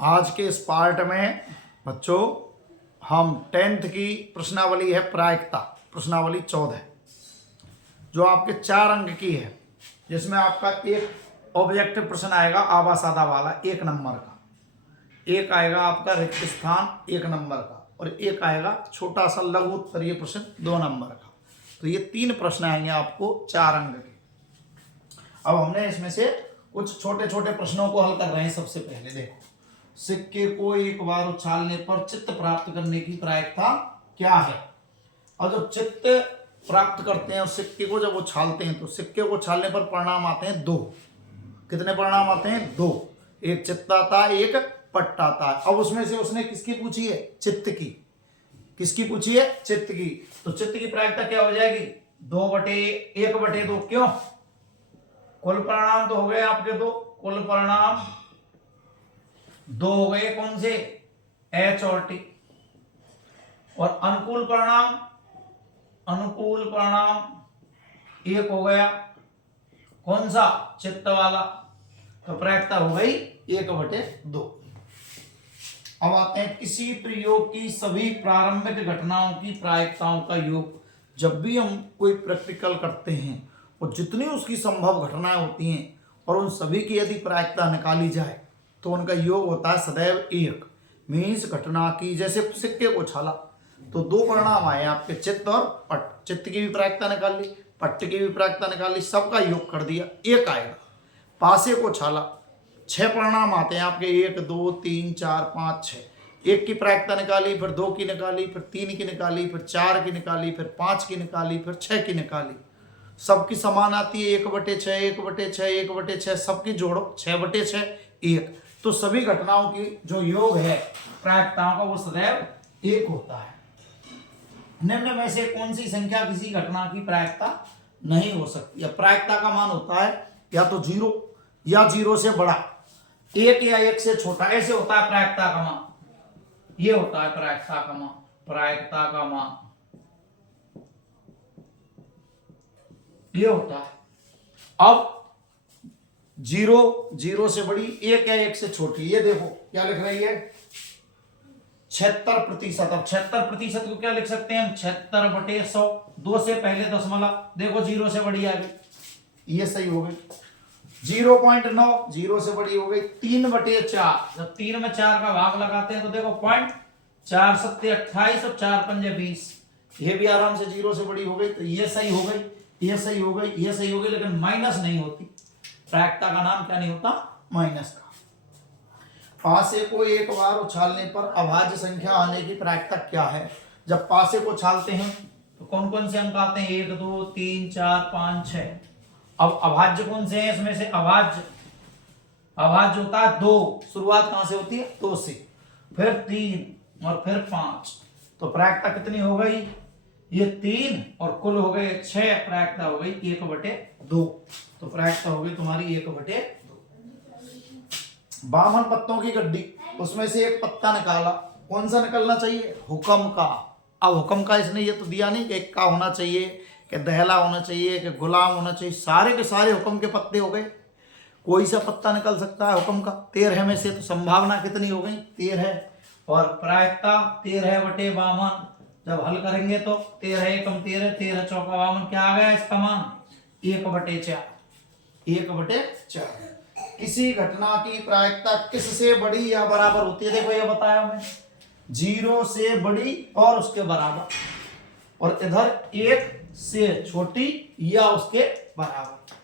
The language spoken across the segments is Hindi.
आज के इस पार्ट में बच्चों हम 10th की प्रश्नावली है प्रायिकता, प्रश्नावली 14 जो आपके 4 अंक की है, जिसमें आपका एक ऑब्जेक्टिव प्रश्न आएगा आवा सादा वाला 1 नंबर का, एक आएगा आपका रिक्त स्थान 1 नंबर का, और एक आएगा छोटा सा लघु उत्तरीय प्रश्न 2 नंबर का। तो ये 3 प्रश्न आएंगे आपको 4 अंक के। अब हमने इसमें से कुछ छोटे छोटे प्रश्नों को हल कर रहे हैं। सबसे पहले देखो, सिक्के को एक बार उछालने पर चित्त प्राप्त करने की प्रायिकता क्या है। और जब चित्त प्राप्त करते हैं और सिक्के को जब उछालते हैं तो सिक्के को उछालने पर परिणाम आते हैं 2। कितने परिणाम आते हैं? 2। एक चित्त आता है, एक पट्ट आता है। अब उसमें से उसने किसकी पूछी है? चित्त की। किसकी पूछी है? चित्त की। तो चित्त की प्रायिकता क्या हो जाएगी? 2/1/2। क्यों? कुल परिणाम तो हो गए आपके 2, कुल परिणाम 2 हो गए। कौन से? H और T। और अनुकूल परिणाम 1 हो गया। कौन सा? चित्त वाला। तो प्रायिकता हो गई 1/2। अब आते हैं किसी प्रयोग की सभी प्रारंभिक घटनाओं की प्रायिकताओं का योग। जब भी हम कोई प्रैक्टिकल करते हैं और जितनी उसकी संभव घटनाएं होती हैं और उन सभी की यदि प्रायिकता निकाली जाए तो उनका योग होता है सदैव 1। मीन्स घटना की, जैसे सिक्के को उछाला तो 2 परिणाम आए आपके, चित्त और पट्ट। चित्त की भी प्रायिकता निकाल ली, पट्ट की भी प्रायिकता निकाल ली, सबका योग कर दिया, 1 आएगा। पासे को उछाला, 6 परिणाम आते हैं आपके, 1 2 3 4 5 6। 1 की प्रायिकता निकाली, फिर 2 की निकाली, फिर 3 की निकाली, फिर 4 की निकाली, फिर 5 की निकाली, फिर 6 की निकाली। सबकी समान आती है 1/6 1/6 1/6, सबकी जोड़ो 6/6 1। तो सभी घटनाओं की जो योग है प्रायिकताओं का वो सदैव 1 होता है। निम्न में से कौन सी संख्या किसी घटना की प्रायिकता नहीं हो सकती? या प्रायिकता का मान होता है या तो 0 या 0 से बड़ा, 1 या 1 से छोटा, ऐसे होता है प्रायिकता का मान। ये होता है प्रायिकता का मान। प्रायिकता का मान ये होता है। अब 0 से बड़ी, 1 या 1 से छोटी। ये देखो क्या लिख रही है? 76%। अब 76% को क्या लिख सकते हैं हम? 76/100। 2 से पहले दशमलव, देखो 0 से बड़ी आ गई, ये सही हो गई। 0.9 0 से बड़ी हो गई। 3/4, जब 3 में 4 का भाग लगाते हैं तो देखो 0.4 7 28 और 4 5 20, ये भी आराम से 0 से बड़ी हो गई। तो ये सही हो गई, ये सही हो गई, ये सही हो गई, लेकिन माइनस नहीं होती। प्रायिकता का नाम क्या नहीं होता? माइनस का। पासे को एक बार उछालने पर अभाज्य संख्या आने की प्रायिकता क्या है? जब पासे को उछालते हैं तो कौन कौन से अंक आते हैं? 1 2 3 4 5 6। अब अभाज्य कौन से हैं इसमें से? अभाज्य होता है 2। शुरुआत कहां से होती है? 2 से, फिर 3 और फिर 5। तो प्रायिकता कितनी हो गई? ये 3 और कुल हो गए 6। प्रायिकता हो गई 1/2। तो प्रायिकता हो गई तुम्हारी 1/2। बामन पत्तों की गड्डी, उसमें से एक पत्ता निकाला। कौन सा निकलना चाहिए? हुक्म का। अब हुक्म का इसने ये तो दिया नहीं कि एक का होना चाहिए, कि दहला होना चाहिए, कि गुलाम होना चाहिए। सारे के सारे हुक्म के पत्ते हो गए, कोई सा पत्ता निकल सकता है हुक्म का। 13 में से तो संभावना कितनी हो गई? 13। और प्रायिकता 13/52। जब हल करेंगे तो 13 एकम 13, 13 चौका 52, क्या आ गया इसका मान? 1/4। 1/4। किसी घटना की प्रायिकता किससे बड़ी या बराबर होती है? देखो ये बताया मैंने, 0 से बड़ी और उसके बराबर, और इधर 1 से छोटी या उसके बराबर।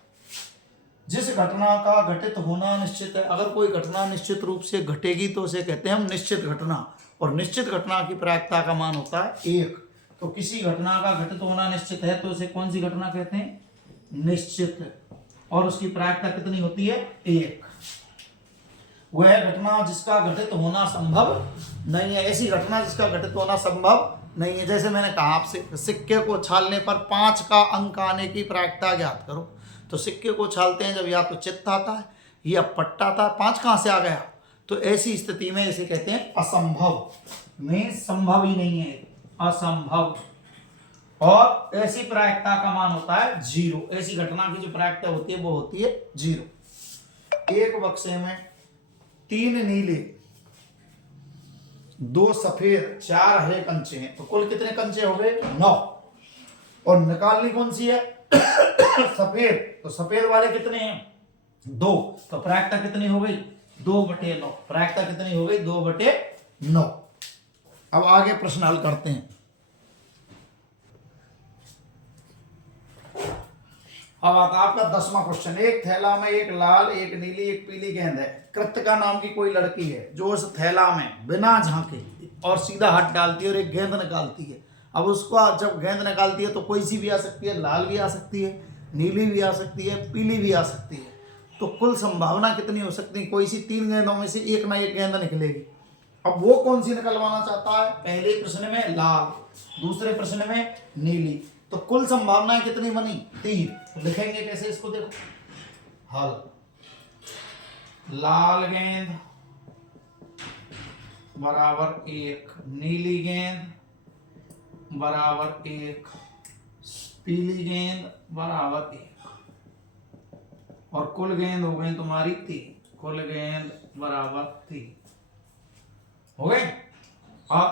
जिस घटना का घटित होना निश्चित है, अगर कोई घटना निश्चित रूप से घटेगी तो उसे कहते हैं हम निश्चित घटना, और निश्चित घटना की प्रायिकता का मान होता है 1। तो किसी घटना का घटित होना निश्चित है तो उसे कौन सी घटना कहते हैं? निश्चित। और उसकी प्रायिकता कितनी होती है? 1। वह घटना जिसका घटित होना संभव नहीं है, ऐसी घटना जिसका घटित होना संभव नहीं है। जैसे मैंने कहा आपसे, सिक्के को उछालने पर 5 का अंक आने की प्रायिकता ज्ञात करो। तो सिक्के को उछालते हैं जब या तो चित्त आता है या पट्ट आता है। 5 कहां से आ गया? तो ऐसी स्थिति में इसे कहते हैं असंभव। में संभव ही नहीं है, असंभव। और ऐसी प्रायिकता का मान होता है 0। ऐसी घटना की जो प्रायिकता होती है वो होती है 0। एक बक्से में 3 नीले 2 सफेद 4 हरे कंचे हैं, तो कुल कितने कंचे हो गए? 9। और निकालनी कौन सी है? सफेद, तो सफेद वाले कितने हैं? 2, तो प्रायिकता कितनी हो गई? 2/9। प्रायिकता कितनी हो गई? 2/9। अब आगे प्रश्न हल करते हैं। अब आता आपका 10वां क्वेश्चन। एक थैला में एक लाल, एक नीली, एक पीली गेंद है। कृतिका नाम की कोई लड़की है जो उस थैला में बिना झांके और सीधा हाथ डालती है और एक गेंद निकालती है। अब उसको जब गेंद निकालती है तो कोई सी भी आ सकती है, लाल भी आ सकती है, नीली भी आ सकती है, पीली भी आ सकती है। तो कुल संभावना कितनी हो सकती है? कोई सी 3 गेंदों में से एक ना एक गेंद निकलेगी। अब वो कौन सी निकलवाना चाहता है? पहले प्रश्न में लाल, दूसरे प्रश्न में नीली। तो कुल संभावनाएं कितनी बनी? 3। तो लिखेंगे कैसे इसको? देखो, हल। लाल गेंद बराबर 1, नीली गेंद बराबर 1, पीली गेंद बराबर 1, और कुल गेंद हो गई तुम्हारी 3। कुल गेंद बराबर 3 हो गए। अब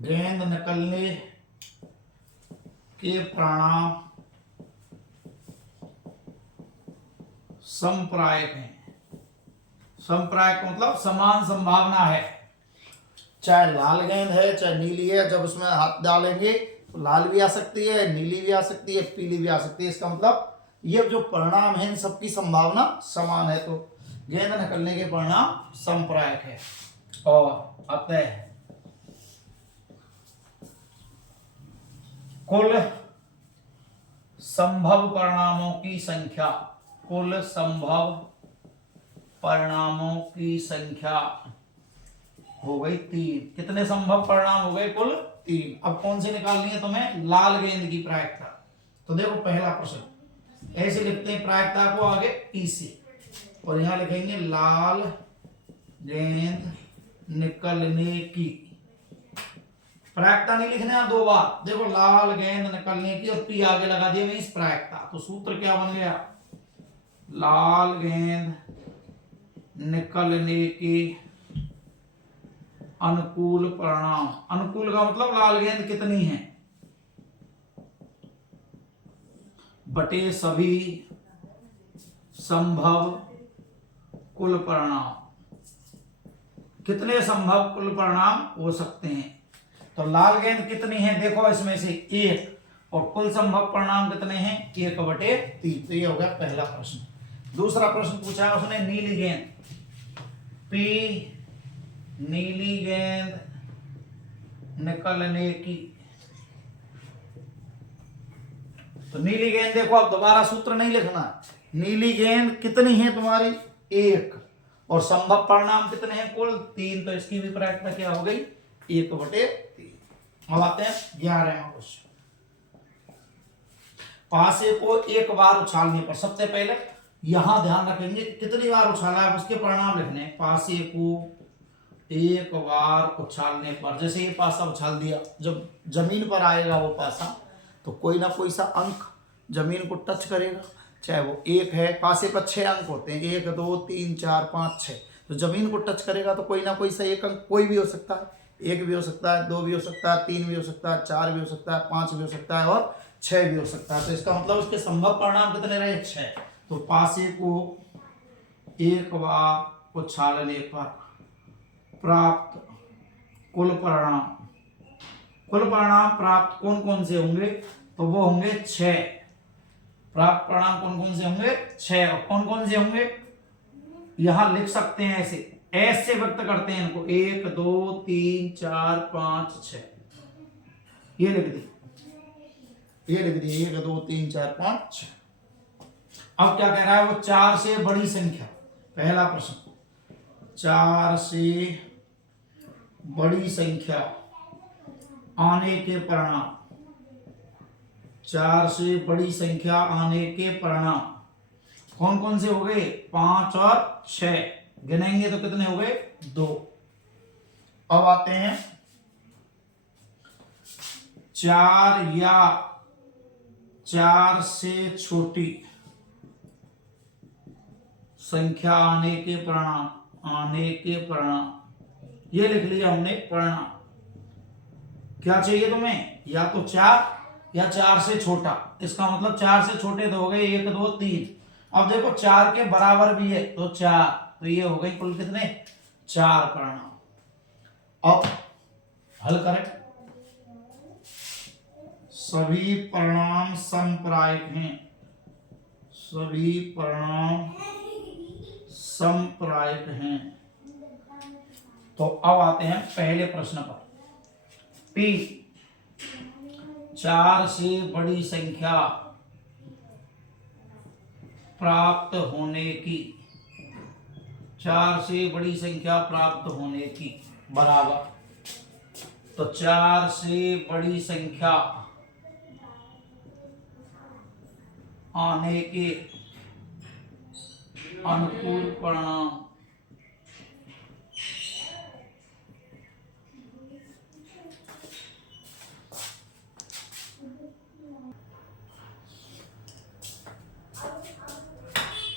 गेंद निकलने के परिणाम समप्रायक हैं। समप्रायक मतलब समान संभावना है। चाहे लाल गेंद है चाहे नीली है, जब उसमें हाथ डालेंगे तो लाल भी आ सकती है, नीली भी आ सकती है, पीली भी आ सकती है। इसका मतलब ये जो परिणाम है इन सबकी संभावना समान है, तो गेंद निकलने के परिणाम समप्रायक है। और अतः कुल संभव परिणामों की संख्या, कुल संभव परिणामों की संख्या हो गई 3। कितने संभव परिणाम हो गए? कुल 3। अब कौन सी निकालनी है तुम्हें? लाल गेंद की प्रायिकता। तो देखो पहला प्रश्न ऐसे लिखते हैं प्रायिकता को आगे ई से, और यहां लिखेंगे लाल गेंद निकलने की। प्रायिकता नहीं लिखने हैं 2 बार। देखो लाल गेंद निकलने की और पी आगे लगा दिया इस प्रायिकता। तो सूत्र क्या बन गया? लाल गेंद निकलने के अनुकूल परिणाम। अनुकूल का मतलब लाल गेंद कितनी है बटे सभी संभव कुल परिणाम। कितने संभव कुल परिणाम हो सकते हैं? तो लाल गेंद कितनी है? देखो इसमें से 1, और कुल संभव परिणाम कितने हैं? 1/3। तो ये हो गया पहला प्रश्न। दूसरा प्रश्न पूछा उसने नीली गेंद पी, नीली गेंद निकलने की। तो नीली गेंद देखो, अब दोबारा सूत्र नहीं लिखना। नीली गेंद कितनी है तुम्हारी? 1, और संभव परिणाम कितने हैं? कुल 3। तो इसकी भी प्रायिकता क्या हो गई? 1/3। अब आते हैं 11वां क्वेश्चन। पासे को एक बार उछालने पर, सबसे पहले यहां ध्यान रखेंगे कितनी बार उछाला है उसके परिणाम लिखने। पासे को एक बार उछालने पर, जैसे ये पासा उछाल दिया, जब जमीन पर आएगा वो पासा तो कोई ना कोई सा अंक जमीन को टच करेगा। चाहे वो 1 है, पासे पर 6 अंक होते हैं, 1 2 3 4 5 6। तो जमीन को टच करेगा तो कोई ना कोई सा एक अंक कोई भी हो सकता है। 1 भी हो सकता है, 2 भी हो सकता है, 3 भी हो सकता है, 4 भी हो सकता है, 5 भी हो सकता है और 6 भी हो सकता है। तो इसका मतलब उसके संभव परिणाम कितने रहे? 6। तो पासे को एक बार उछालने पर प्राप्त कुल परिणाम, कुल परिणाम प्राप्त कौन कौन से होंगे? तो वो होंगे 6। प्राप्त परिणाम कौन कौन से होंगे? 6। और कौन कौन से होंगे यहां लिख सकते हैं, ऐसे ऐसे व्यक्त करते हैं इनको, 1 2 3 4 5 6। ये लिख दी, ये लिख दी 1 2 3 4 5 6। अब क्या कह रहा है वो? 4 से बड़ी संख्या। पहला प्रश्न, 4 से बड़ी संख्या आने के परिणाम। 4 से बड़ी संख्या आने के परिणाम कौन कौन से हो गए? 5 और 6। गिनेंगे तो कितने हो गए? 2। अब आते हैं 4 या 4 से छोटी संख्या आने के परिणाम, आने के परिणाम। ये लिख लिया हमने परिणाम। क्या चाहिए तुम्हें, या तो 4 या 4 से छोटा। इसका मतलब 4 से छोटे तो हो गए 1 2 3। अब देखो 4 के बराबर भी है तो 4, तो ये हो गई कुल कितने, 4 परिणाम। अब हल करें। सभी परिणाम समप्रायिक हैं, सभी परिणाम समप्रायिक हैं। तो अब आते हैं पहले प्रश्न पर। P 4 से बड़ी संख्या प्राप्त होने की, 4 से बड़ी संख्या प्राप्त होने की बराबर, तो 4 से बड़ी संख्या आने के अनुकूल परिणाम,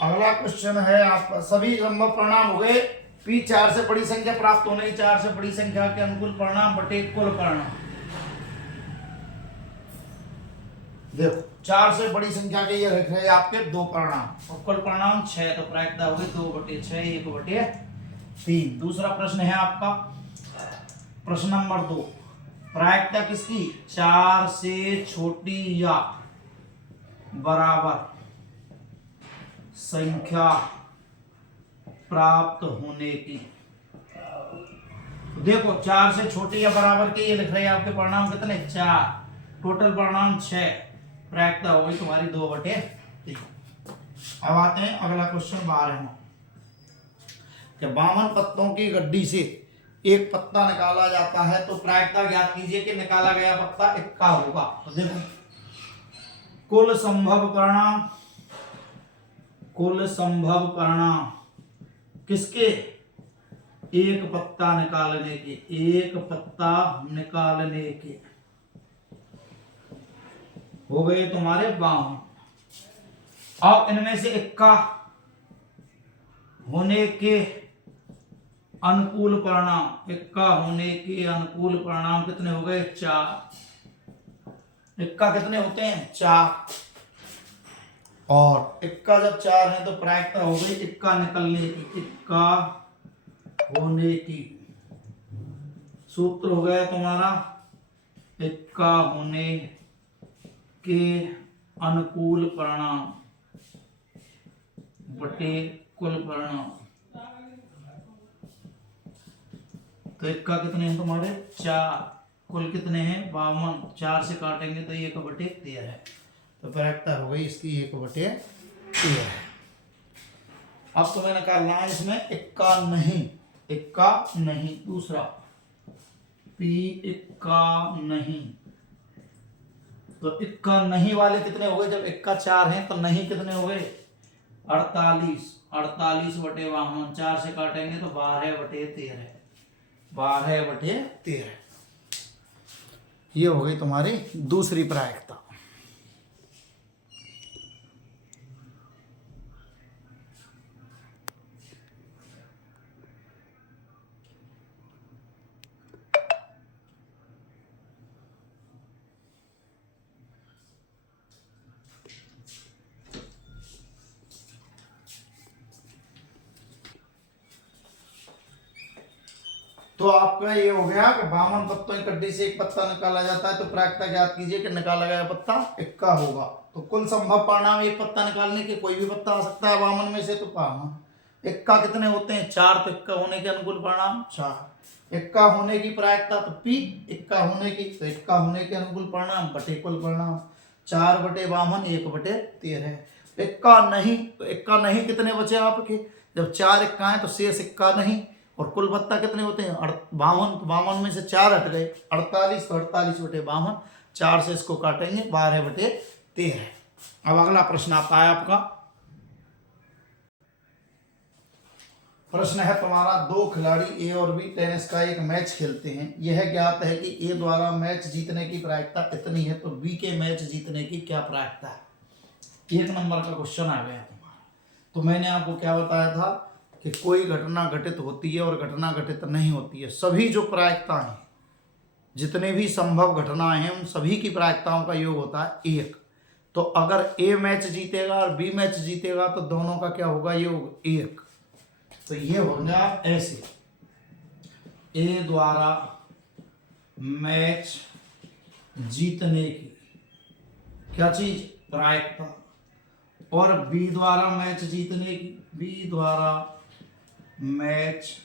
अगला क्वेश्चन है आपका, सभी संभव परिणाम हो गए। P 4 से बड़ी संख्या प्राप्त होने की 4 से बड़ी संख्या के अनुकूल परिणाम बटे कुल परिणाम। देखो 4 से बड़ी संख्या के ये रख रहे हैं आपके 2 परिणाम और कुल परिणाम 6, तो प्रायिकता होगी 2/6 1/3। दूसरा प्रश्न है आपका प्रश्न नंबर 2, प्रायिकता किसकी, 4 से छोटी या बराबर संख्या प्राप्त होने की। देखो 4 से छोटी या बराबर के ये लिख रहे हैं आपके परिणाम कितने, 4, टोटल परिणाम 6, प्रायिकता हो गई तुम्हारी 2/3। अब आते हैं अगला क्वेश्चन 12। जब 52 पत्तों की गड्डी से एक पत्ता निकाला जाता है तो प्रायिकता ज्ञात कीजिए कि निकाला गया पत्ता इक्का होगा। तो देखो कुल संभव परिणाम, कुल संभव परिणाम किसके, एक पत्ता निकालने के, एक पत्ता निकालने के हो गए तुम्हारे 52। अब इनमें से इक्का होने के अनुकूल परिणाम, इक्का होने के अनुकूल परिणाम कितने हो गए, 4। इक्का कितने होते हैं, 4, और इक्का जब 4 है तो प्रायिकता हो गई इक्का निकलने की, इक्का होने की। सूत्र हो गया तुम्हारा इक्का होने के अनुकूल परिणाम बटे कुल परिणाम। तो इक्का कितने हैं तुम्हारे, 4, कुल कितने हैं 52, 4 से काटेंगे तो 1/13 है, तो प्रायिकता हो गई इसकी 1/13। अब तुम्हें निकालना है इसमें इक्का नहीं, इक्का नहीं। दूसरा P इक्का नहीं, तो इक्का नहीं वाले कितने हो गए, जब इक्का 4 हैं तो नहीं कितने हो गए, 48, 48/52, 4 से काटेंगे तो 12/13, 12/13। ये हो गई तुम्हारी दूसरी प्रायिकता। तो आपका ये हो गया कि 52 पत्तों की कड्डी से एक पत्ता निकाला जाता है तो प्रायिकता ज्ञात कीजिए कि निकाला गया पत्ता इक्का होगा। तो कुल संभव परिणाम एक पत्ता निकालने के, कोई भी पत्ता आ सकता है 52 में से, तो 52 इक्का कितने होते हैं, 4, तो इक्का होने के अनुकूल परिणाम 4। इक्का होने की प्रायिकता तो P, इक्का होने की, तो इक्का होने के अनुकूल परिणाम बटे कुल परिणाम, 4/52 1/13। इक्का नहीं, तो इक्का नहीं कितने बचे आपके, जब 4 इक्का है तो शेष इक्का नहीं, और कुल पत्ता कितने होते हैं 52, तो 52 में से 4 हट गए 48, तो 48/52, 4 से इसको काटेंगे 12/13। अब अगला प्रश्न आता है आपका, प्रश्न है तुम्हारा, 2 खिलाड़ी ए और बी टेनिस का एक मैच खेलते हैं। यह ज्ञात है कि ए द्वारा मैच जीतने की प्रायिकता इतनी है, तो बी के मैच जीतने की क्या प्रायिकता है। 1 नंबर का क्वेश्चन आ गया तुम्हारा। तो मैंने आपको क्या बताया था कि कोई घटना घटित होती है और घटना घटित नहीं होती है। सभी जो प्रायिकताएं, जितने भी संभव घटनाएं हैं, उन सभी की प्रायिकताओं का योग होता है 1। तो अगर ए मैच जीतेगा और बी मैच जीतेगा तो दोनों का क्या होगा, योग 1। तो ये होगा ऐसे, ए द्वारा मैच जीतने की क्या चीज, प्रायिकता, और बी द्वारा मैच जीतने की, बी द्वारा मैच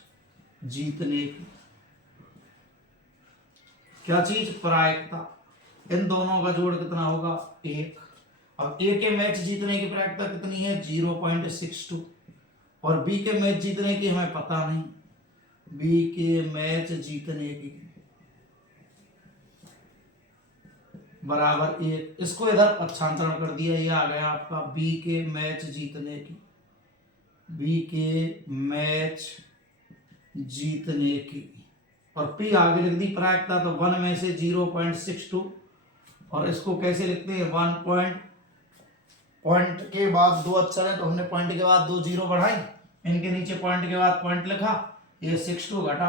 जीतने की क्या चीज, प्रायिकता। इन दोनों का जोड़ कितना होगा, 1। अब ए के मैच जीतने की प्रायिकता कितनी है, 0.62, और बी के मैच जीतने की हमें पता नहीं, बी के मैच जीतने की बराबर 1। इसको इधर पक्षांतरण कर दिया, ये आ गया आपका बी के मैच जीतने की, बी के मैच जीतने की, और पी आगे लिख दी प्रायिकता, तो 1 में से 0.62, और इसको कैसे लिखते हैं, 1 पॉइंट के बाद 2 अक्षर है तो हमने पॉइंट के बाद 2 जीरो बढ़ाई, इनके नीचे पॉइंट के बाद पॉइंट लिखा, ये 62 घटा,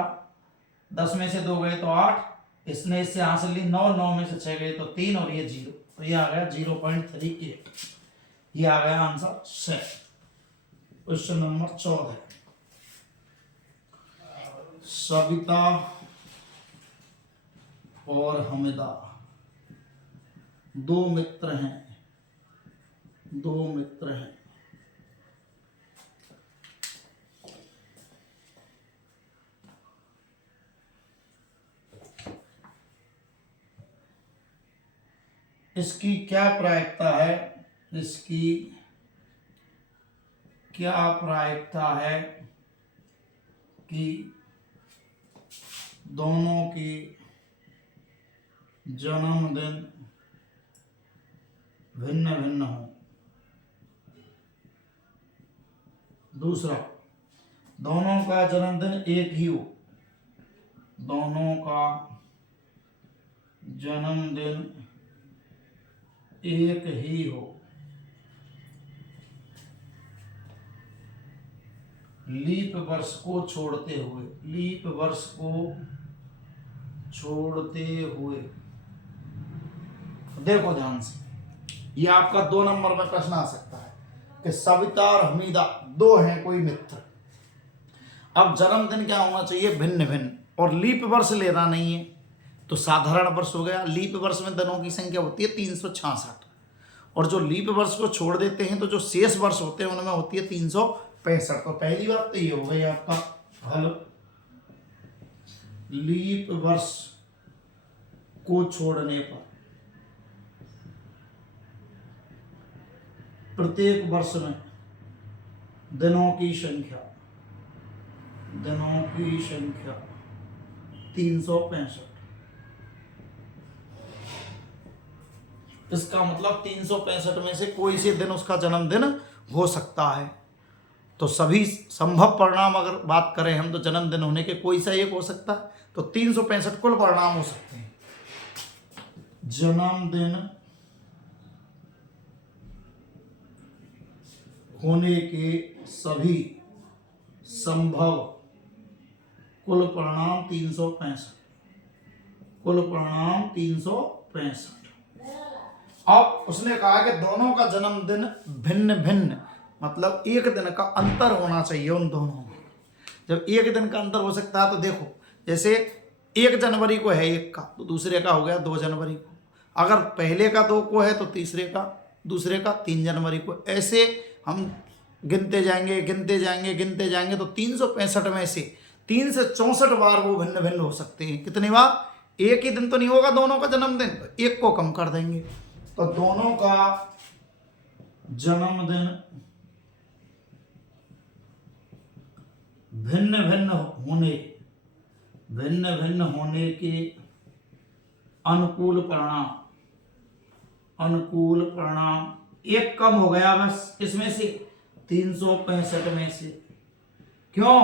10 में से 2 गए तो 8, इसने इससे हासिल ली 9, 9 में से 6 गए तो 3, और ये 0, तो ये आ गया 0.38। ये आ गया आंसर 6। क्वेश्चन नंबर 14, सविता और हमिदा 2 मित्र हैं, 2 मित्र हैं। इसकी क्या प्रायिकता है, इसकी क्या प्रायिकता है कि दोनों की जन्मदिन भिन्न भिन्न हो। दूसरा, दोनों का जन्मदिन एक ही हो, दोनों का जन्मदिन एक ही हो। लीप वर्ष को छोड़ते हुए, लीप वर्ष को छोड़ते हुए। देखो ध्यान से, ये आपका 2 नंबर में प्रश्न आ सकता है कि सविता और हमीदा 2 हैं कोई मित्र। अब जन्मदिन क्या होना चाहिए, भिन्न भिन्न, और लीप वर्ष लेना नहीं है तो साधारण वर्ष हो गया। लीप वर्ष में दिनों की संख्या होती है 366, और जो लीप वर्ष को छोड़ देते हैं तो जो शेष वर्ष होते हैं उनमें होती है 365। तो पहली बात तो ये हो गई आपका हल, लीप वर्ष को छोड़ने पर प्रत्येक वर्ष में दिनों की संख्या 365। इसका मतलब 365 में से कोई से दिन उसका जन्मदिन हो सकता है। तो सभी संभव परिणाम अगर बात करें हम, तो जन्मदिन होने के कोई सा एक हो सकता है, तो 365 कुल परिणाम हो सकते हैं। जन्मदिन होने के सभी संभव कुल परिणाम 365, कुल परिणाम 365। अब उसने कहा कि दोनों का जन्मदिन भिन्न भिन्न, मतलब एक दिन का अंतर होना चाहिए उन दोनों में। जब एक दिन का अंतर हो सकता है तो देखो, जैसे 1 जनवरी को है एक का, तो दूसरे का हो गया 2 जनवरी को। अगर पहले का 2 को है तो तीसरे का, दूसरे का 3 जनवरी को। ऐसे हम गिनते जाएंगे गिनते जाएंगे गिनते जाएंगे, तो 365 में से 3 से 64 बार वो भिन्न भिन्न हो सकते हैं। कितनी बार, एक ही दिन तो नहीं होगा दोनों का जन्मदिन, तो एक को कम कर देंगे। तो दोनों का जन्मदिन भिन्न भिन्न होने के अनुकूल परिणाम एक कम हो गया बस इसमें से, 365 में से। क्यों,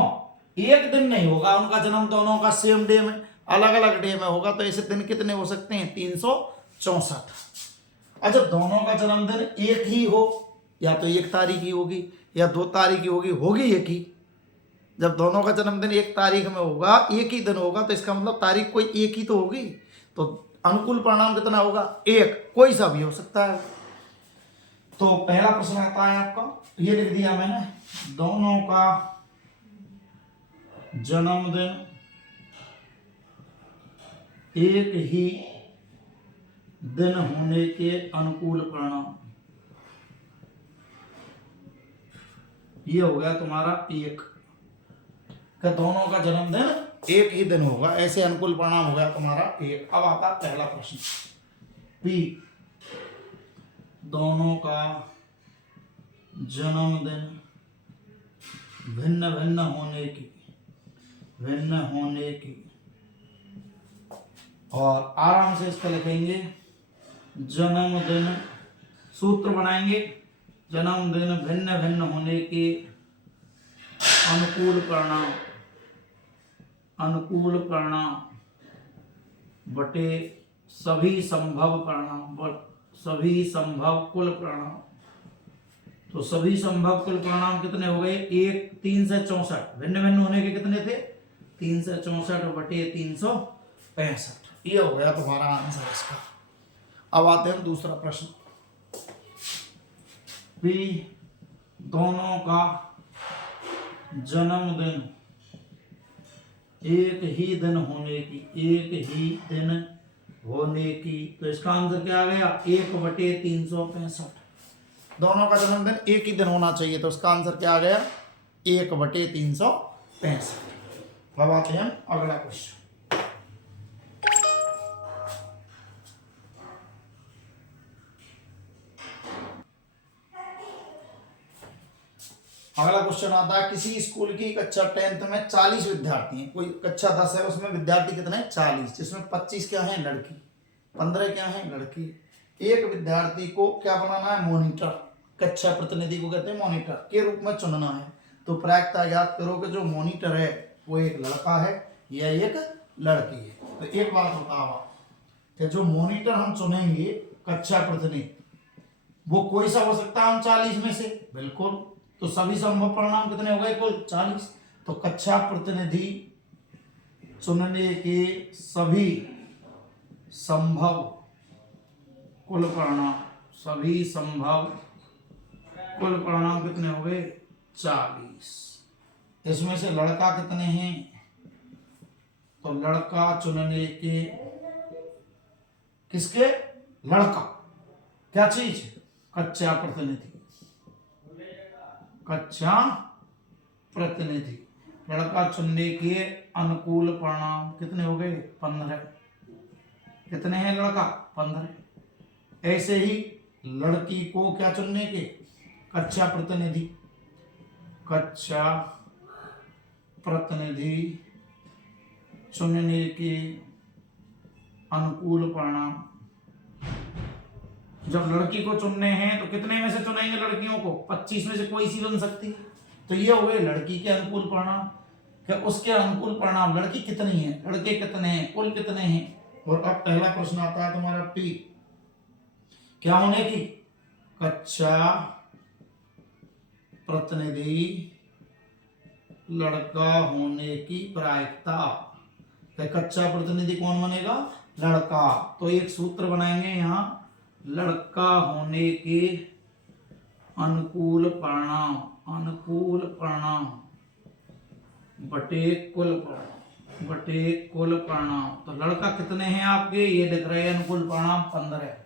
एक दिन नहीं होगा उनका जन्म दोनों का सेम डे में, अलग अलग डे में होगा, तो ऐसे दिन कितने हो सकते हैं, 364। अच्छा, दोनों का जन्मदिन एक ही हो, या तो 1 तारीख की होगी या 2 तारीख की होगी एक ही, जब दोनों का जन्मदिन एक तारीख में होगा, एक ही दिन होगा, तो इसका मतलब तारीख कोई एक ही तो होगी। तो अनुकूल परिणाम कितना होगा? एक, कोई सा भी हो सकता है। तो पहला प्रश्न आता है आपका, ये लिख दिया मैंने, दोनों का जन्मदिन एक ही दिन होने के अनुकूल परिणाम, ये हो गया तुम्हारा एक, कि दोनों का जन्मदिन एक ही दिन होगा, ऐसे अनुकूल परिणाम हो गया तुम्हारा एक। अब आता पहला प्रश्न, पी, दोनों का जन्मदिन भिन्न भिन्न होने की, और आराम से इसका लिखेंगे, जन्मदिन, सूत्र बनाएंगे, जन्मदिन भिन्न भिन्न होने के अनुकूल परिणाम बटे सभी संभव कुल परिणाम। तो सभी संभव कुल परिणाम कितने हो गए? 1, 3 से 64, भिन्न भिन्न होने के कितने थे? 3 से 64 बटे 365, ये हो गया तुम्हारा आंसर इसका। अब आते हैं दूसरा प्रश्न, पी, दोनों का जन्मदिन एक ही दिन होने की, तो इसका आंसर क्या आ गया? 1/365। दोनों का जन्मदिन एक ही दिन होना चाहिए, तो इसका आंसर क्या आ गया? 1/365। अब आते हैं अगला क्वेश्चन, अगला क्वेश्चन आता है, किसी स्कूल की कक्षा 10th में 40 विद्यार्थी हैं, कोई कक्षा 10 है, उसमें विद्यार्थी कितने हैं? 40, जिसमें 25 क्या हैं? लड़की, 15 क्या हैं? लड़की। एक विद्यार्थी को क्या बनाना है? मॉनिटर, कक्षा प्रतिनिधि को कहते हैं मॉनिटर के रूप में चुनना है। तो प्रायिकता याद करो कि जो मॉनिटर है वो एक लड़का है या एक लड़की है। तो एक बात बताओ कि जो मॉनिटर हम चुनेंगे कक्षा प्रतिनिधि, वो कोई सा हो सकता है हम 40 में से? बिल्कुल। तो सभी संभव परिणाम कितने हो गए? कुल 40। तो कक्षा प्रतिनिधि चुनने के सभी संभव कुल परिणाम कितने हो गए? 40। इसमें से लड़का कितने हैं? तो लड़का चुनने के, किसके? लड़का, क्या चीज? कक्षा प्रतिनिधि, लड़का चुनने के अनुकूल परिणाम कितने हो गए? 15। कितने हैं लड़का? 15। ऐसे ही लड़की को क्या चुनने के? कक्षा प्रतिनिधि चुनने के अनुकूल परिणाम, जब लड़की को चुनने हैं तो कितने में से चुनेंगे लड़कियों को? 25 में से कोई सी बन सकती है। तो ये हो गए लड़की के अनुकूल परिणाम। क्या उसके अनुकूल परिणाम, लड़की कितनी है, लड़के कितने हैं, कुल कितने हैं। और अब पहला प्रश्न आता है तुम्हारा पी, क्या होने की? कक्षा प्रतिनिधि लड़का होने की प्रायिकता। कक्षा प्रतिनिधि कौन बनेगा? लड़का। तो एक सूत्र बनाएंगे यहाँ, लड़का होने के अनुकूल परिणाम बटे कुल परिणाम। तो लड़का कितने हैं आपके? ये लिख रहे हैं अनुकूल परिणाम 15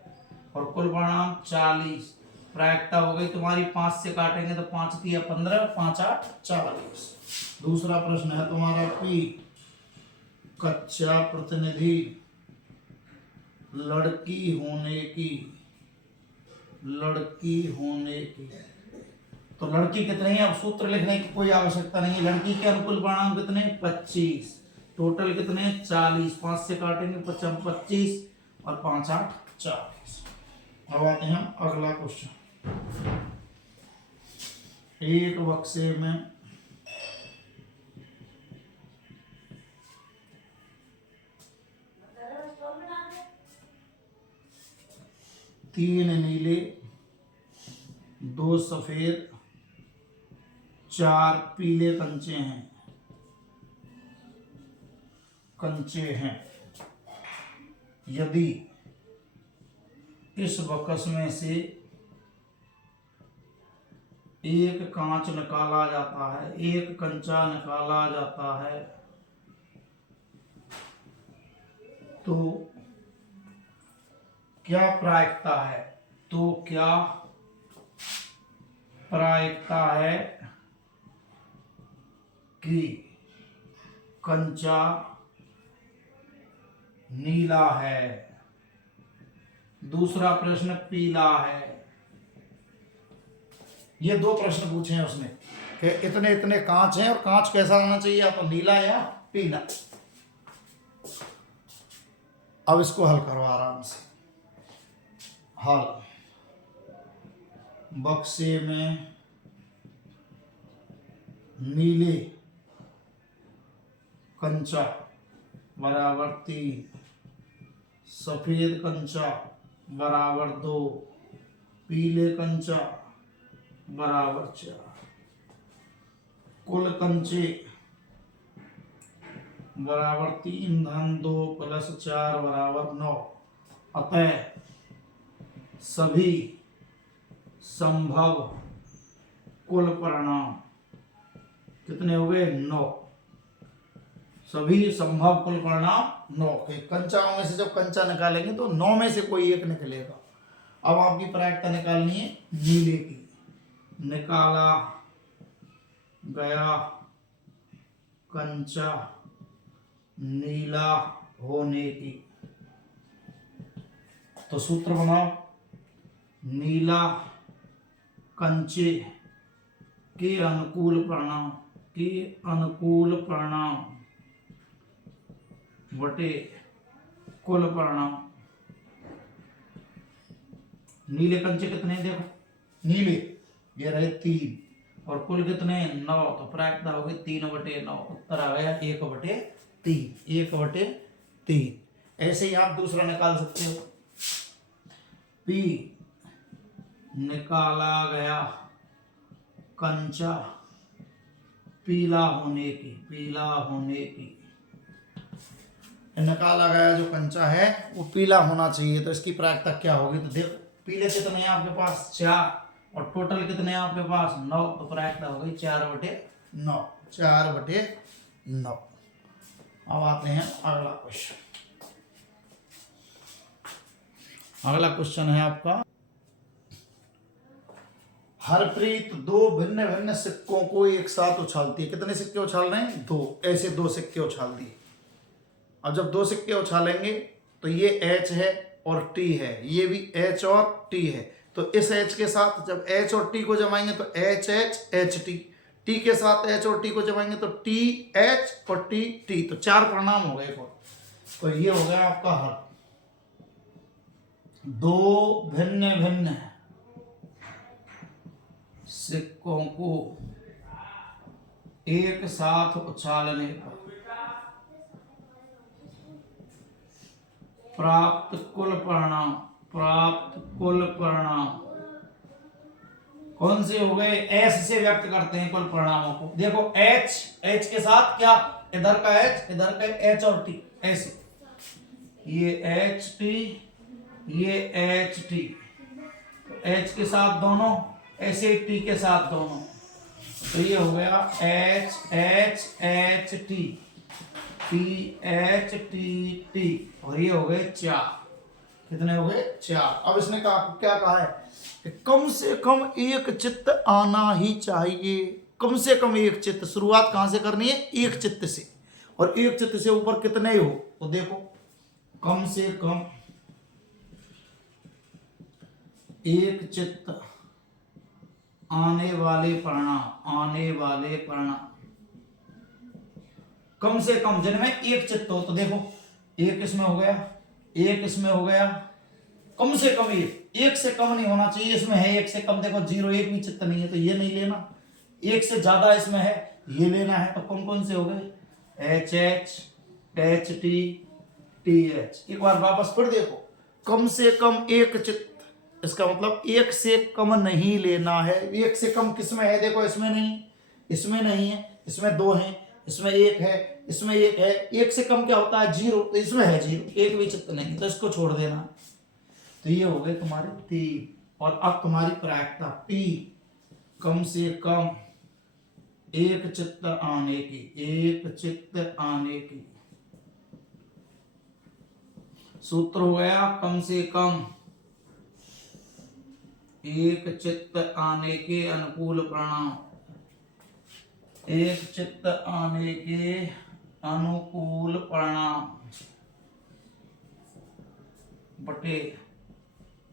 और कुल परिणाम 40। प्रायिकता हो गई तुम्हारी, 5 से काटेंगे तो 5 दिया 15, 5 8 40। दूसरा प्रश्न है तुम्हारा पी, कक्षा प्रतिनिधि लड़की होने की। तो लड़की कितने हैं? अब सूत्र लिखने की कोई आवश्यकता नहीं है। लड़की के अनुकूल परिणाम कितने? 25। टोटल कितने? 40। 5 से काटेंगे 25 और 5 8 40। अब आते हैं अगला क्वेश्चन, एक बक्से में 3 नीले, 2 सफेद, 4 पीले कंचे हैं। कंचे हैं, यदि इस बकस में से एक कांच निकाला जाता है, एक कंचा निकाला जाता है, तो क्या प्रायिकता है, तो क्या प्रायिकता है कि कंचा नीला है। दूसरा प्रश्न पीला है। ये दो प्रश्न पूछे हैं उसने कि इतने इतने कांच हैं और कांच कैसा आना चाहिए, या तो नीला या पीला। अब इसको हल करो आराम से। हल, बक्से में नीले कंचा बराबर 3, सफेद कंचा बराबर 2, पीले कंचा बराबर 4। कुल कंचे बराबर 3 धन 2 प्लस 4 बराबर 9। अतः सभी संभव कुल परिणाम कितने हो गए, 9। सभी संभव कुल परिणाम 9 के। कंचाओं में से जब कंचा निकालेंगे तो 9 में से कोई एक निकलेगा। अब आपकी प्रायिकता निकालनी है नीले की। निकाला गया कंचा नीला होने की, तो सूत्र बनाओ। नीला कंचे के अनुकूल परिणाम, के अनुकूल परिणाम बटे कुल परिणाम। नीले कंचे कितने, देखो नीले ये रहे 3 और कुल कितने 9, तो प्रायिकता होगी 3/9। उत्तर आ गया 1/3, 1/3। ऐसे ही आप दूसरा निकाल सकते हो। P निकाला गया कंचा पीला होने की, पीला होने की। निकाला गया जो कंचा है वो पीला होना चाहिए, तो इसकी प्रायिकता क्या होगी, तो देखो पीले कितने हैं आपके पास 4 और टोटल कितने हैं आपके पास 9, तो प्रायिकता हो गई 4/9, 4/9। अब आते हैं अगला क्वेश्चन। अगला क्वेश्चन है आपका, हरप्रीत 2 भिन्न भिन्न सिक्कों को एक साथ उछालती है। कितने सिक्के उछाल रहे हैं, 2। ऐसे 2 सिक्के उछाल दिए। अब जब 2 सिक्के उछालेंगे तो ये H है और T है, ये भी H और T है, तो इस H के साथ जब H और T को जमाएंगे तो HH HT, T के साथ H और T को जमाएंगे तो TH और TT, तो 4 परिणाम हो गए। तो ये हो गया आपका हल। 2 भिन्न भिन्न सिक्कों को एक साथ उछालने पर प्राप्त कुल परिणाम, प्राप्त कुल परिणाम कौन से हो गए, S से व्यक्त करते हैं कुल परिणामों को। देखो H के साथ क्या, इधर का H इधर का H और T, ऐसे ये HT ये HT, H के साथ दोनों, ऐसे T के साथ दोनों, तो ये हो गया HHHT THTT और ये हो गए 4। कितने हो गए 4। अब इसने कहा क्या कहा है कि कम से कम एक चित्त आना ही चाहिए। कम से कम एक चित्त, शुरुआत कहां से करनी है, एक चित्त से, और एक चित्त से ऊपर कितने हो, तो देखो कम से कम एक चित्त आने वाले परिणाम, आने वाले परिणाम कम से कम जिनमें एक चित्त हो, तो देखो एक इसमें हो गया, एक इसमें हो गया, कम से कम एक से कम नहीं होना चाहिए। इसमें है एक से कम, देखो 0 एक भी चित्त नहीं है तो ये नहीं लेना, एक से ज्यादा इसमें है ये लेना है। तो कौन कौन से हो गए, HH HT TH। एक बार वापस फिर देखो, कम से कम एक चित्त, इसका मतलब एक से कम नहीं लेना है। एक से कम किसमें है, देखो इसमें नहीं, इसमें नहीं है, इसमें 2 हैं, इसमें 1 है, इसमें 1 है, 1 से कम क्या होता है 0, तो इसमें है 0, एक भी चित्त नहीं, तो इसको छोड़ देना। तो ये हो गए तुम्हारे 3। और अब तुम्हारी प्रायिकता P कम से कम एक चित्त आने की, एक चित्त आने की। सूत्र हो गया कम से कम एक चित्त आने के अनुकूल परिणाम, एक चित्त आने के अनुकूल परिणाम बटे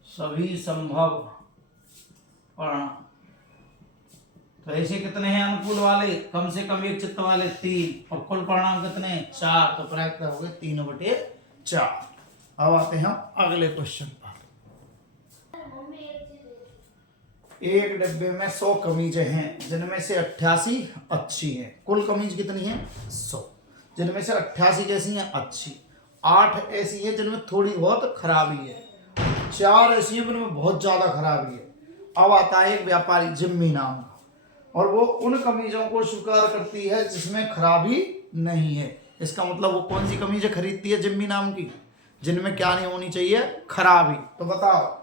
सभी संभव परिणाम। तो ऐसे कितने हैं अनुकूल वाले, कम से कम एक चित्त वाले 3, और कुल परिणाम कितने 4, तो प्रायिकता हो गए 3/4। अब आते हैं हम अगले क्वेश्चन पर। एक डिब्बे में 100 कमीजें हैं जिनमें से 88 अच्छी हैं। कुल कमीज कितनी है 100, जिनमें से 88 कैसी हैं अच्छी, 8 ऐसी हैं जिनमें थोड़ी बहुत खराबी है, 4 ऐसी हैं जिनमें बहुत ज्यादा खराबी है। अब आता है एक व्यापारी जिम्मी नाम का, और वो उन कमीजों को स्वीकार करती है जिसमें खराबी नहीं है। इसका मतलब वो कौन सी कमीजें खरीदती है जिम्मी नाम की, जिनमें क्या नहीं होनी चाहिए खराबी। तो बताओ,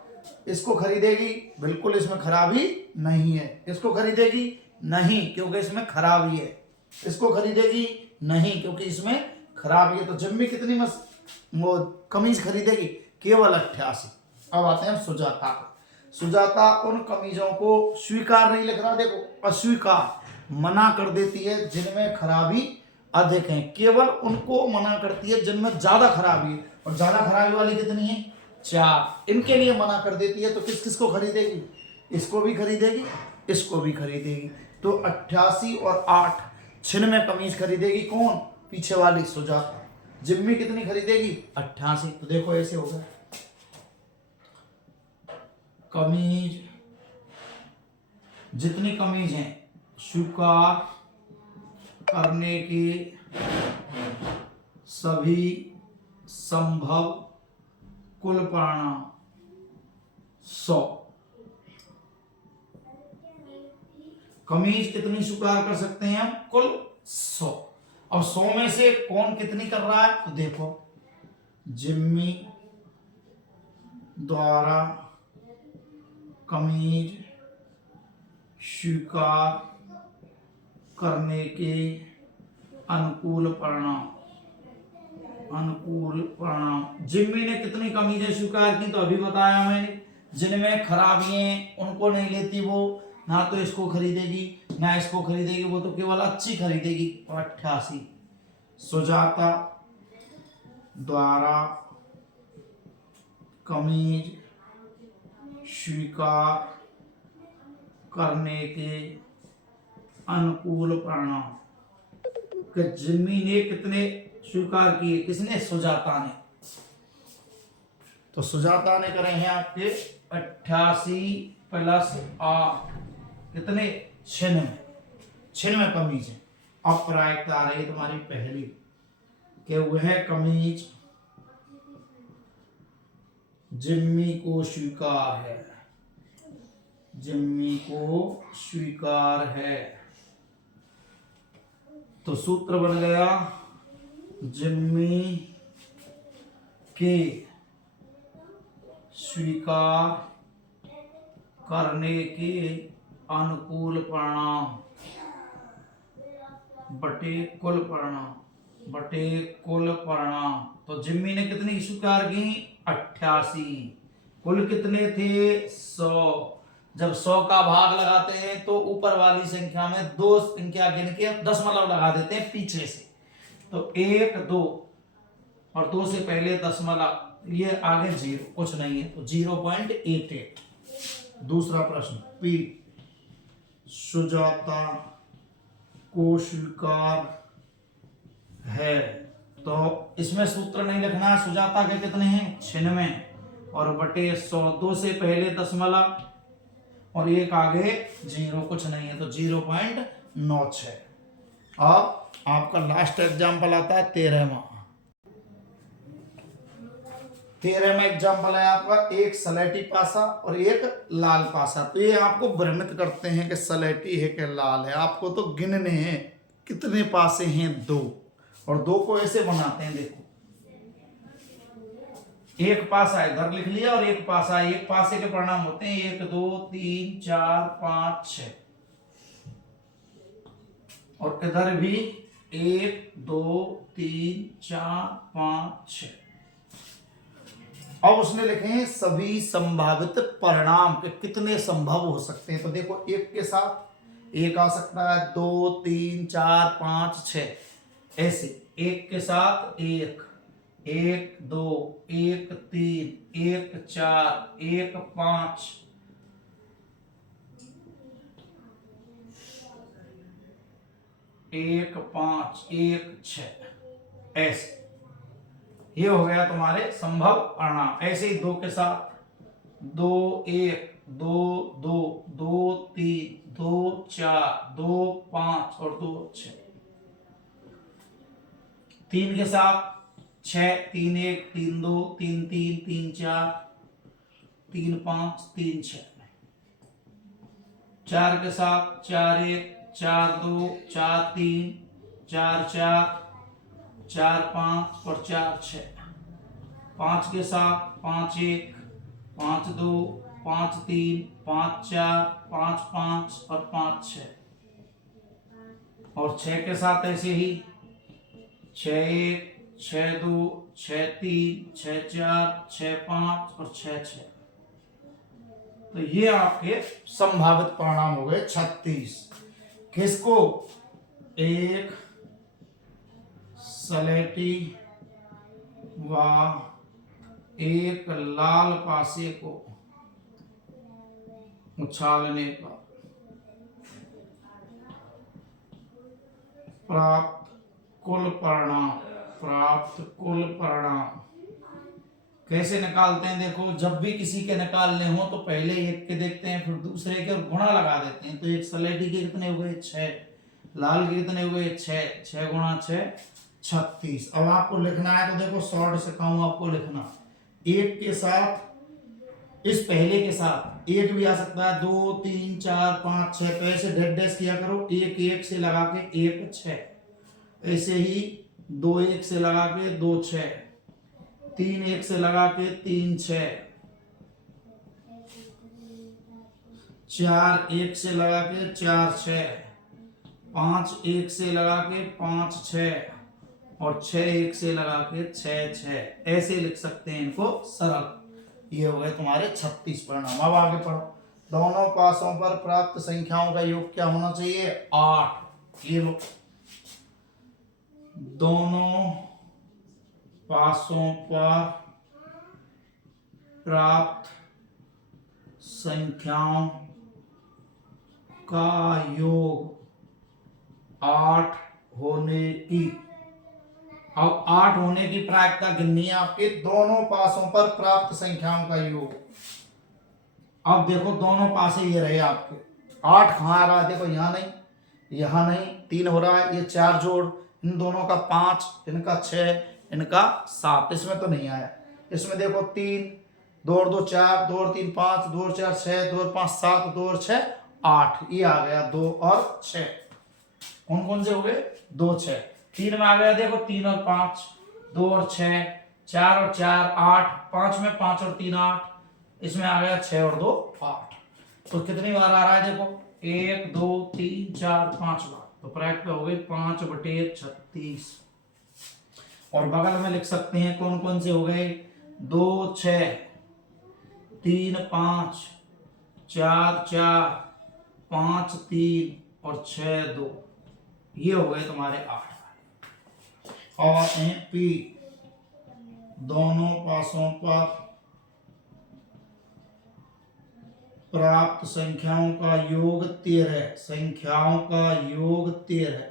इसको खरीदेगी, बिल्कुल इसमें खराबी नहीं है। इसको खरीदेगी नहीं, क्योंकि इसमें खराबी है। इसको खरीदेगी नहीं, क्योंकि इसमें खराबी है। तो जिम्मी कितनी वो कमीज खरीदेगी, केवल 88। अब आते हैं सुजाता। सुजाता उन कमीजों को स्वीकार नहीं लिख रहा, देखो अस्वीकार, मना कर देती है जिनमें खराबी अधिक है, केवल उनको मना करती है जिनमें ज्यादा खराबी है। और ज्यादा खराबी वाली कितनी है 4, इनके लिए मना कर देती है। तो किस किस को खरीदेगी, इसको भी खरीदेगी, इसको भी खरीदेगी। तो 88 और 8 96 कमीज खरीदेगी कौन, पीछे वाली सुजाता। जिम्मी कितनी खरीदेगी 88। तो देखो ऐसे होगा, कमीज, जितनी कमीज हैं स्वीकार करने के सभी संभव कुल परिणाम 100। कमीज कितनी स्वीकार कर सकते हैं हम, कुल 100। अब 100 में से कौन कितनी कर रहा है, तो देखो जिम्मी द्वारा कमीज स्वीकार करने के अनुकूल परिणाम, अनुकूल परिणाम। जिम्मी ने कितनी कमीजें स्वीकार की, तो अभी बताया मैंने, जिनमें खराबी हैं उनको नहीं लेती वो, ना तो इसको खरीदेगी ना इसको खरीदेगी, वो तो केवल अच्छी खरीदेगी। 88 सुजाता द्वारा कमीज स्वीकार करने के अनुकूल परिणाम। कि जिम्मी ने कितने स्वीकार किए, किसने, सुजाता ने। तो सुजाता ने करे हैं आपके 88 + 8 कितने 96 कमीज है। अब प्रायिकता आ रही है तुम्हारी पहली, कि वह कमीज जिम्मी को स्वीकार है, जिम्मी को स्वीकार है। तो सूत्र बन गया जिम्मी के स्वीकार करने के अनुकूल परिणाम बटे कुल परिणाम, बटे कुल परिणाम। तो जिम्मी ने कितनी स्वीकार की 88, कुल कितने थे 100। जब 100 का भाग लगाते हैं तो ऊपर वाली संख्या में 2 संख्या गिन के दशमलव लगा देते हैं पीछे से, तो 1 2 और 2 से पहले दशमलव, ये आगे 0 कुछ नहीं है, तो 0.88। दूसरा प्रश्न, पी सुजाता को स्वीकार है। तो इसमें सूत्र नहीं लिखना, सुजाता के कितने हैं 96 और बटे 100, 2 से पहले दशमलव और 1 आगे 0 कुछ नहीं है, तो 0.96। अब आपका लास्ट एग्जाम्पल आता है 13वां। 13वां एग्जाम्पल है आपका एक सलेटी पासा और एक लाल पासा। तो ये आपको भ्रमित करते हैं कि सलेटी है कि लाल है, आपको तो गिनने हैं कितने पासे हैं? 2। और 2 को ऐसे बनाते हैं, देखो एक पासा इधर लिख लिया और एक पासा, एक पासे के परिणाम होते हैं 1 2 3 4 5 6, और इधर भी 1 2 3 4 5 6। अब उसने लिखे हैं सभी संभावित परिणाम के कितने संभव हो सकते हैं। तो देखो एक के साथ एक आ सकता है, 2 3 4 5 6, ऐसे एक के साथ एक, 1 2 1 3 1 4 1 5, एक 5 1 6, ऐसे ये हो गया तुम्हारे संभव परिणाम। ऐसे ही 2 के साथ 2 1 2 2 2 3 2 4 2 5 और 2 6। 3 के साथ 6 3 1 3 2 3 3 3 4 3 5 3 6। 4 के साथ 4 1 4 2 4 3 4 4 4 5 और 4 6। 5 के साथ 5 1 5 2 5 3 5 4 5 5 और 5 6। और 6 के साथ ऐसे ही 6 1 6 2 6 3 6 4 6 5 और 6 6। तो ये आपके संभावित परिणाम हो गए 36। किसको? एक सलेटी व एक लाल पासे को उछालने पर प्राप्त कुल परिणाम कैसे निकालते हैं? देखो जब भी किसी के निकालने हो तो पहले एक के देखते हैं, फिर दूसरे के और गुणा लगा देते हैं। तो एक सलेटी के कितने हुए? 6। लाल के कितने हुए? 6। 6 गुणा 6 36। अब आपको लिखना है तो देखो शॉर्ट से कहूं आपको लिखना, एक के साथ इस पहले के साथ एक भी आ सकता है, 2 3 4 5 6, तो ऐसे डैश किया करो, 1 1 से लगा के 1 6, ऐसे ही 2 1 से लगा के 2 6, 3 1 से लगा के 3 6, 4 1 से लगा के 4 6, 5 1 से लगा के 5 6 और 6 1 से लगा के 6 6। ऐसे लिख सकते हैं इनको सरल। ये हो गए तुम्हारे 36 परिणाम। अब आगे पढ़ो। दोनों पासों पर प्राप्त संख्याओं का योग क्या होना चाहिए? 8। ये लो, दोनों पासों पर प्राप्त संख्याओं का योग 8 होने की, अब 8 होने की प्रायिकता गिननी है आपके। दोनों पासों पर प्राप्त संख्याओं का योग। अब देखो दोनों पासे ये रहे आपके, 8 कहाँ आ रहा है? देखो यहाँ नहीं, यहाँ नहीं, 3 हो रहा है, ये 4 जोड़, इन दोनों का 5, इनका 6, इनका 7, इसमें तो नहीं आया। इसमें देखो 3 2 और 2 4, 2 और 3 5, 2 और 4 6, 2 और 5 7, 2 और 6 8, ये आ गया 2 और 6। कौन कौन से हो गए? 2 6। 3 में आ गया देखो 3 और 5, 2 और 6, 4 और 4 8, 5 में 5 और 3 8, इसमें आ गया 6 और 2 8। तो कितनी बार आ रहा है? देखो 1 2 3 4 5 बार। तो प्रायिकता हो गई 5/36। और बगल में लिख सकते हैं कौन कौन से हो गए? 2 6, 3 5, 4 4, 5 3 और 6 2। ये हो गए तुम्हारे 8। और पी दोनों पासों पर प्राप्त संख्याओं का योग 13। संख्याओं का योग 13।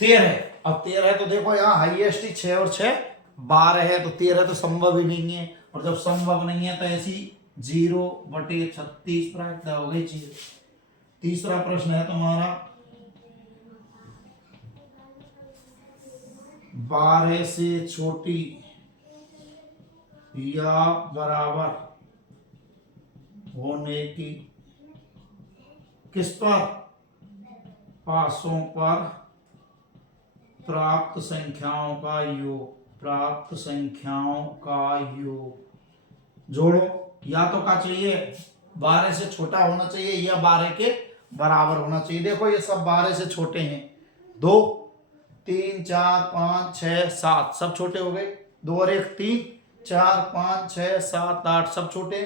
13। अब 13 है तो देखो यहाँ हाईएस्ट ही 6 और 6 12 है, तो 13 तो संभव ही नहीं है। और जब संभव नहीं है तो ऐसी 0/36 प्रायिकता हो गई 0। तीसरा प्रश्न है तुम्हारा 12 से छोटी या बराबर होने की किस पर? पासों पर प्राप्त संख्याओं का योग, प्राप्त संख्याओं का योग जोड़ो। या तो क्या चाहिए, 12 से छोटा होना चाहिए या 12 के बराबर होना चाहिए। देखो ये सब 12 से छोटे हैं, 2 3 4 5 6 7 सब छोटे हो गए, 2 और 1 3 4 5 6 7 8 सब छोटे,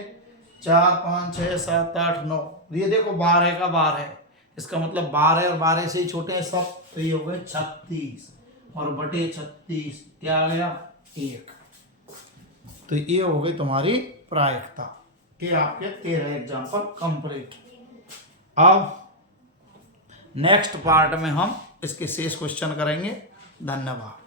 4 5 6 7 8 9। ये देखो 12 का 12, इसका मतलब 12 और 12 से ही छोटे हैं सब, तो ये हो गए 36 और बटे 36 क्या आ गया 1। तो ये हो गई तुम्हारी प्रायिकता के आपके 13 एग्जाम्पल कंप्लीट। अब नेक्स्ट पार्ट में हम इसके शेष क्वेश्चन करेंगे। धन्यवाद।